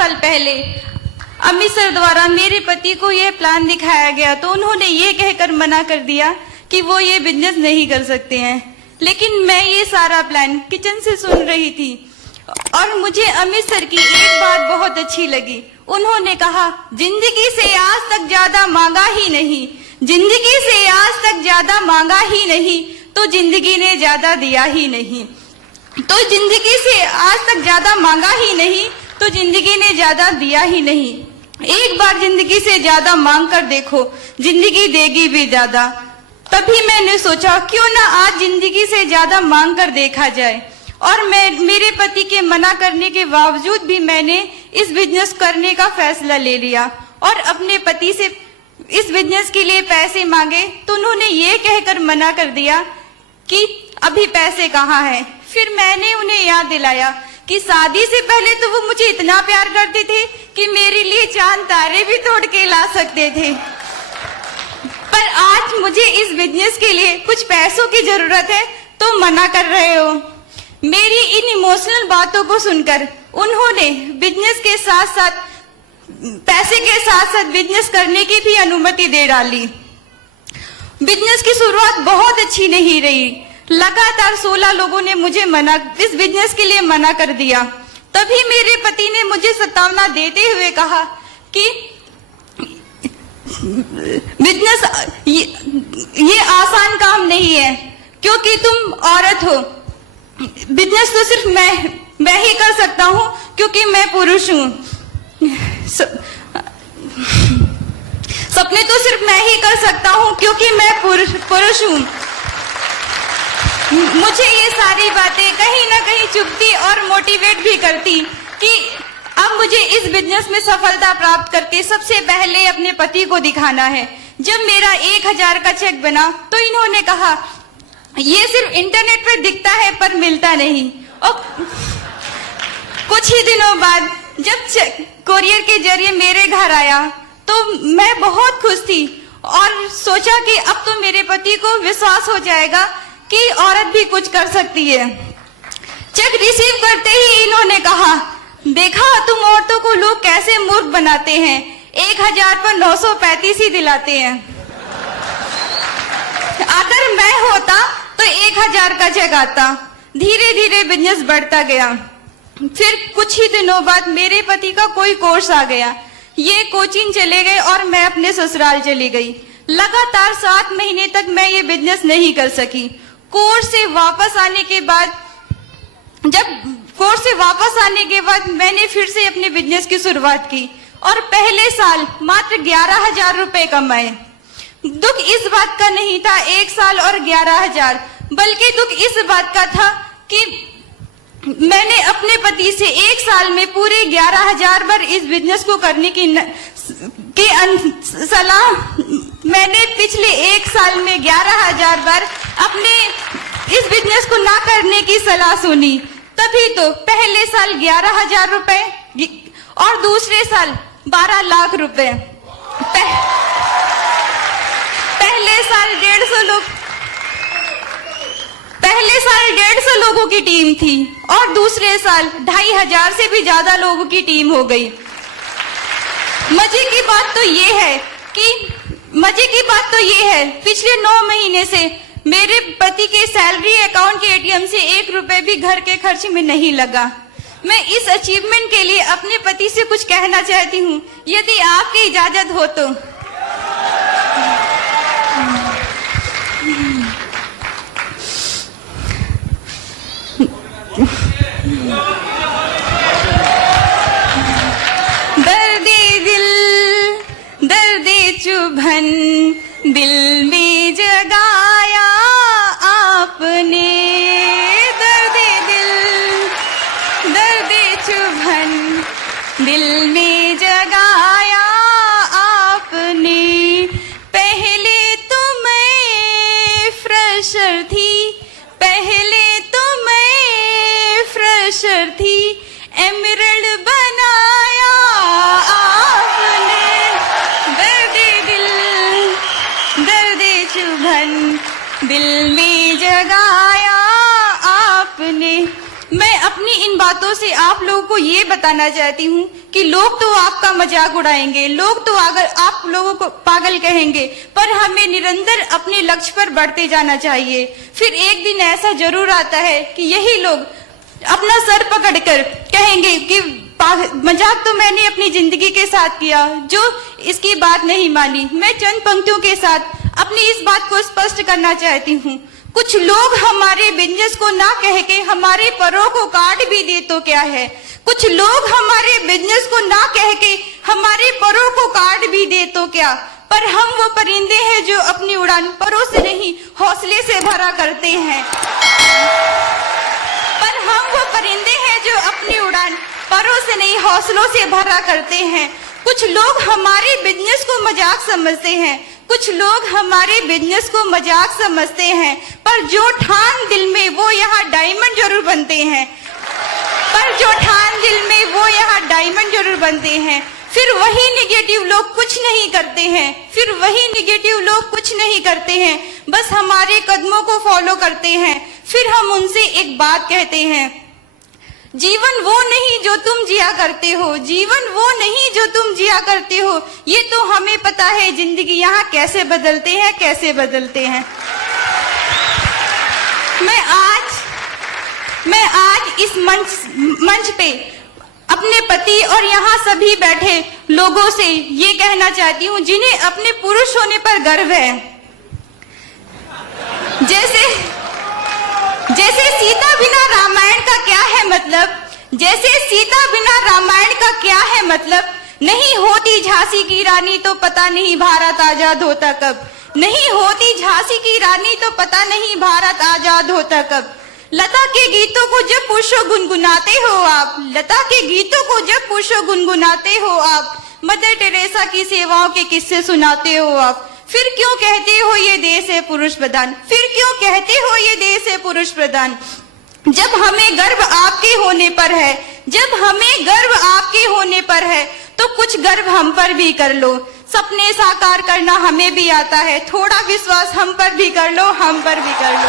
साल पहले अम्मी सर द्वारा मेरे पति को यह प्लान दिखाया गया तो उन्होंने ये कहकर मना कर दिया कि वो ये बिजनेस नहीं कर सकते हैं। लेकिन मैं ये सारा प्लान किचन से सुन रही थी और मुझे अम्मी सर की एक बात बहुत अच्छी लगी। उन्होंने कहा, जिंदगी से आज तक ज्यादा मांगा ही नहीं, जिंदगी से आज तक ज्यादा मांगा ही नहीं तो जिंदगी ने ज्यादा दिया ही नहीं। तो जिंदगी से आज तक ज्यादा मांगा ही नहीं तो जिंदगी ने ज्यादा दिया ही नहीं। एक बार जिंदगी से ज्यादा मांग कर देखो, जिंदगी देगी भी ज्यादा। तभी मैंने सोचा क्यों ना आज जिंदगी से ज्यादा मांग कर देखा जाए और मेरे पति के मना करने के बावजूद भी मैंने इस बिजनेस करने का फैसला ले लिया और अपने पति से इस बिजनेस के लिए पैसे मांगे तो उन्होंने ये कहकर मना कर दिया कि अभी पैसे कहाँ हैं। फिर मैंने उन्हें याद दिलाया कि शादी से पहले तो वो मुझे इतना प्यार करते थे कि मेरे लिए चांद तारे भी तोड़ के ला सकते थे, पर आज मुझे इस बिजनेस के लिए कुछ पैसों की जरूरत है तो मना कर रहे हो। मेरी इन इमोशनल बातों को सुनकर उन्होंने बिजनेस के साथ साथ पैसे के साथ साथ बिजनेस करने की भी अनुमति दे डाली। बिजनेस की शुरुआत बहुत अच्छी नहीं रही। लगातार 16 लोगों ने मुझे इस बिजनेस के लिए मना कर दिया। तभी मेरे पति ने मुझे सतावना देते हुए कहा कि बिजनेस ये आसान काम नहीं है क्योंकि तुम औरत हो। बिजनेस तो सिर्फ मैं ही कर सकता हूँ क्योंकि मैं पुरुष हूँ। सपने तो सिर्फ मैं ही कर सकता हूँ क्योंकि मैं पुरुष हूँ। मुझे ये सारी बातें कहीं ना कहीं चुभती और मोटिवेट भी करती कि अब मुझे इस बिजनेस में सफलता प्राप्त करके सबसे पहले अपने पति को दिखाना है। जब मेरा 1000 का चेक बना तो इन्होंने कहा, ये सिर्फ इंटरनेट पर दिखता है पर मिलता नहीं। और कुछ ही दिनों बाद जब चेक कोरियर के जरिए मेरे घर आया तो मैं बहुत खुश थी और सोचा कि अब तो मेरे पति को विश्वास हो जाएगा कि औरत भी कुछ कर सकती है। चेक रिसीव करते ही इन्होंने कहा, देखा तुम औरतों को लोग कैसे मूर्ख बनाते हैं, 1000 पर 935 ही दिलाते हैं। अगर मैं होता तो 1000 का चेक आता। धीरे धीरे बिजनेस बढ़ता गया। फिर कुछ ही दिनों बाद मेरे पति का कोई कोर्स आ गया। ये कोचिंग चले गए और मैं अपने ससुराल चली गई। लगातार 7 महीने तक मैं ये बिजनेस नहीं कर सकी। कोर्स से वापस आने के बाद मैंने फिर से अपने बिजनेस की शुरुआत की और पहले साल मात्र 11,000 रुपए कमाए। दुख इस बात का नहीं था 1 साल और 11,000, बल्कि दुख इस बात का था कि मैंने अपने पति से 1 साल में पूरे 11,000 बार इस बिजनेस को करने की सलाह मैंने पिछले 1 साल में 11,000 बार अपने इस बिजनेस को ना करने की सलाह सुनी। तभी तो पहले साल 11,000 रुपए और दूसरे साल 12 लाख रुपए। पहले साल 150 लोगों की टीम थी और दूसरे साल 2,500 से भी ज्यादा लोगों की टीम हो गई। मजे की बात तो ये है पिछले 9 महीने से मेरे पति के सैलरी अकाउंट के एटीएम से 1 रुपए भी घर के खर्च में नहीं लगा। मैं इस अचीवमेंट के लिए अपने पति से कुछ कहना चाहती हूँ, यदि आपकी इजाजत हो तो। दर्दे चुभन दिल में जगाया आपने, दर्दे चुभन दिल में जगाया आपने। पहले तो मैं फ्रेशर थी, एमरल्ड बनाया आपने। दर्दे चुभन दिल में जगाया आपने। मैं अपनी इन बातों से आप लोगों को ये बताना चाहती हूँ कि लोग तो आपका मजाक उड़ाएंगे, लोग तो अगर आप लोगों को पागल कहेंगे, पर हमें निरंतर अपने लक्ष्य पर बढ़ते जाना चाहिए। फिर एक दिन ऐसा जरूर आता है कि यही लोग अपना सर पकड़कर कहेंगे कि मजाक तो मैंने अपनी जिंदगी के साथ किया, जो इसकी बात नहीं मानी। मैं चंद पंक्तियों के साथ अपनी इस बात को स्पष्ट करना चाहती हूँ। कुछ लोग हमारे बिजनेस को ना कह के हमारे परों को काट भी दे तो क्या है। कुछ लोग हमारे बिजनेस को ना कह के हमारे परों को काट भी दे तो क्या, पर हम वो परिंदे हैं जो अपनी उड़ान परों से नहीं हौसले से भरा करते हैं। पर हम वो परिंदे हैं जो अपनी उड़ान परों से नहीं हौसलों से भरा करते हैं। कुछ लोग हमारे बिजनेस को मजाक समझते हैं, कुछ लोग हमारे बिजनेस को मजाक समझते हैं, पर जो ठान दिल में वो यहाँ डायमंड जरूर बनते हैं। पर जो ठान दिल में वो यहाँ डायमंड जरूर बनते हैं। फिर वही निगेटिव लोग कुछ नहीं करते हैं, फिर वही निगेटिव लोग कुछ नहीं करते हैं, बस हमारे कदमों को फॉलो करते हैं। फिर हम उनसे एक बात कहते हैं, जीवन वो नहीं जो तुम जिया करते हो, जीवन वो नहीं जो तुम जिया करते हो। ये तो हमें पता है जिंदगी यहाँ कैसे बदलते हैं, कैसे बदलते हैं। मैं आज इस मंच पे अपने पति और यहाँ सभी बैठे लोगों से ये कहना चाहती हूँ जिन्हें अपने पुरुष होने पर गर्व है। जैसे सीता बिना रामायण का क्या है मतलब, जैसे सीता बिना रामायण का क्या है मतलब। नहीं होती झांसी की रानी तो पता नहीं भारत आजाद होता कब, नहीं होती झांसी की रानी तो पता नहीं भारत आजाद होता कब। लता के गीतों को जब पुरुषों गुनगुनाते हो आप, लता के गीतों को जब पुरुषों गुनगुनाते हो आप, मदर टेरेसा की सेवाओं के किस्से सुनाते हो आप। फिर क्यों कहते हो ये देश है पुरुष प्रधान, फिर क्यों कहते हो ये देश है पुरुष प्रधान। जब हमें गर्व आपके होने पर है, जब हमें गर्व आपके होने पर है, तो कुछ गर्व हम पर भी कर लो। सपने साकार करना हमें भी आता है, थोड़ा विश्वास हम पर भी कर लो, हम पर भी कर लो।